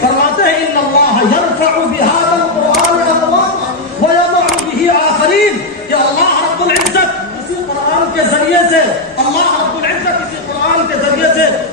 فرماتے ہیں ان اللہ یرفع بہذا القرآن اقواما ویضع بہ آخرین، کہ اللہ رب العزت اسی قرآن کے ذریعے سے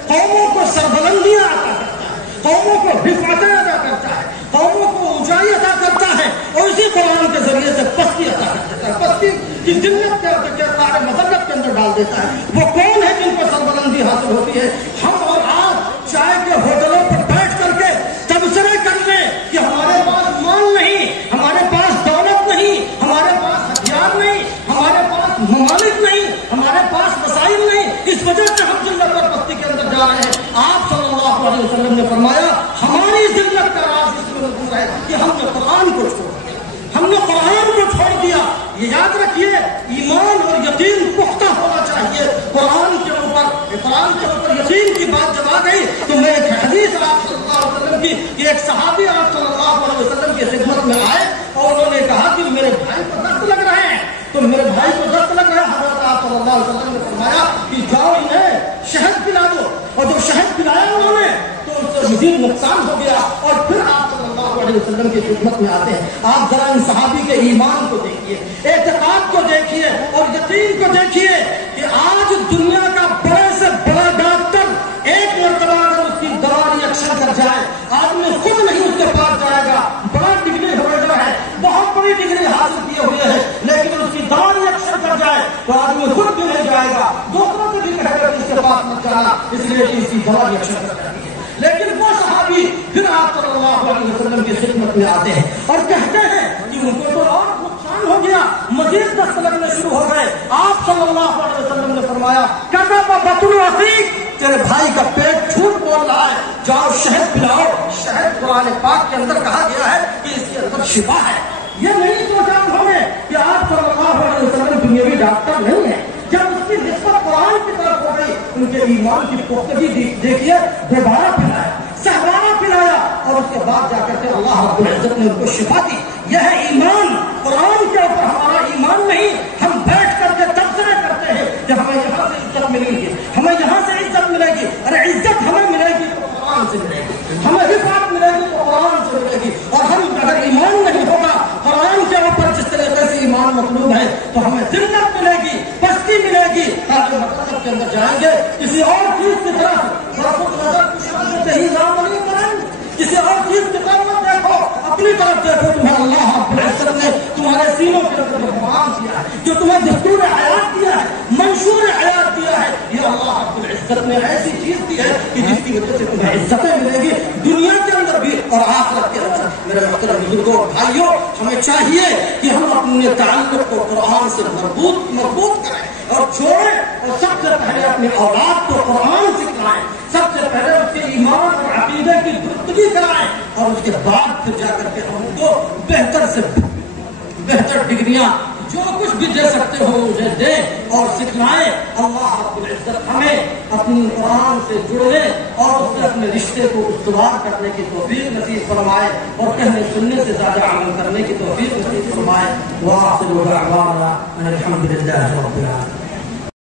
قوموں کو سربلندیاں عطا کرتا ہے، قوموں کو رفعتیں عطا کرتا ہے، قوموں کو اونچائی عطا کرتا ہے، اور اسی قرآن کے ذریعے سے پستی عطا کرتا ہے، پستی کی ذلت کے سارے مذلت کے اندر ڈال دیتا ہے۔ وہ کون ہے جن کو سربلندی حاصل ہوتی ہے؟ ہم اور آپ چائے کے ہوٹلوں پر بیٹھ کر کے تبصرے کر لیں کہ ہمارے پاس مال نہیں، ہمارے پاس دولت نہیں، ہمارے پاس ہتھیار نہیں، ہمارے پاس ممالک نہیں، ہمارے پاس وسائل نہیں، اس وجہ سے ہم ذلت اور پستی کے اندر جا رہے ہیں۔ آپ صلی اللہ علیہ وسلم نے فرمایا ہماری ذلت کا راز اس میں موجود ہے کہ ہم نے قرآن کو چھوڑ دیا، ہم نے قرآن کو چھوڑ دیا۔ یہ یاد رکھیے، ایمان اور یقین پختہ ہونا چاہیے قرآن کے اوپر یقین کی بات جب آ گئی تو میں ایک حدیث آپ صلی اللہ علیہ وسلم کی کہ ایک صحابی آپ صلی اللہ علیہ وسلم کی خدمت میں آئے اور انہوں نے کہا کہ میرے بھائی کو دست لگ رہے ہیں، تو میرے بھائی کو دست لگ رہا ہے۔ حضرت آپ صلی اللہ علیہ وسلم نے فرمایا کہ جاؤ انہیں شہد پلا دو، اور جو شہد پلایا انہوں نے تو اس سے مزید نقصان ہو گیا، اور پھر آپ صلی اللہ علیہ وسلم کی خدمت میں آتے ہیں۔ آپ ذرا ان صحابی کے ایمان کو دیکھیے، اعتقاد کو دیکھیے اور یقین کو دیکھیے کہ آج دنیا کا بڑے سے بڑا ڈاکٹر ایک مرتبہ اگر اس کی دوا ریئیکشن کر جائے، آدمی خود نہیں اس کے پاس جائے گا، بڑا ڈگری ہولڈر ہے، بہت بڑی ڈگری حاصل کیے ہوئے ہے، لیکن اس کی دوا ریئیکشن کر جائے تو آدمی خود بھی نہیں جائے گا، دوسروں سے بھی کہے گا اس کے پاس مت جانا، اس لیے کہ اس کی دوا ریئیکشن کر جاتی ہے۔ لیکن وہ صحابی پھر آپ صلی اللہ علیہ وسلم کی خدمت میں آتے ہیں اور کہتے ہیں کہ ان کو تو اور نقصان ہو گیا، مزید دست لگنے شروع ہو گئے۔ آپ صلی اللہ علیہ وسلم نے فرمایا کذب بطن اخیک، تیرے بھائی کا پیٹ جھوٹ بول رہا ہے، جاؤ شہد پلاؤ۔ شہد قرآن پاک کے اندر کہا گیا ہے کہ اس کے اندر شفا ہے۔ یہ نہیں سوچا انہوں نے کہ آپ صلی اللہ علیہ وسلم دنیاوی ڈاکٹر نہیں ہے۔ جب اس کی نسبت قرآن کی طرف ہو گئی، ان کے ایمان کی پختگی دیکھیے، دوبارہ پلایا، سہوارا پلایا، اور اس کے بعد جا کر کے اللہ رب العزت نے ان کو شفا دی۔ یہ ہے ایمان، قرآن کے اوپر ہمارا ایمان نہیں۔ ہم بیٹھ کر کے تبصرے کرتے ہیں کہ ہمیں یہاں سے عزت ملے گی، ہمیں یہاں سے عزت ملے گی۔ ارے عزت ہمیں ملے گی تو قرآن سے ملے گی، ہمیں رفعت ملے گی تو قرآن سے ملے گی۔ اور ہم اگر ایمان نہیں ہوگا قرآن کے اوپر جس طریقے سے ایمان مطلوب ہے تو ہمیں ذلت ملے گی، پستی ملے گی، تاکہ مقصد کے اندر جائیں گے کسی اور چیز کی طرف صحیح نام نہیں کریں، کسی اور چیز کی طرف مت دیکھو، اپنی طرف دیکھو۔ تمہیں اللہ رب العزت نے تمہارے سینوں کے اندر جو قرآن دیا ہے، جو تمہیں دستور حیات دیا ہے، منشور حیات دیا ہے، یہ اللہ رب العزت نے ایسی چیز دی ہے کہ جس کی وجہ سے تمہیں عزتیں ملے گی دنیا کے اندر بھی اور آخرت کے اندر۔ میرے محترم بزرگوں اور بھائیوں، ہمیں چاہیے کہ ہم اپنے تعلق کو قرآن سے مربوط کریں اور جوڑیں، اور سب سے پہلے اپنی اولاد کو قرآن سکھائیں، سب سے پہلے اس کے ایمان اور عقیدے کی درستگی کرائیں، اور اس کے بعد پھر جا کر کے ہم ان کو بہتر سے بہتر ڈگریاں جو کچھ بھی دے سکتے ہو مجھے دیں اور سکھلائیں۔ اللہ رب العزت ہمیں اپنی قرآن سے جڑنے اور اس سے اپنے رشتے کو استوار کرنے کی توفیق نصیب فرمائے، اور کہنے سننے سے زیادہ عمل کرنے کی توفیق نصیب فرمائے۔ وآخر دعوانا ان الحمد للہ رب العالمین۔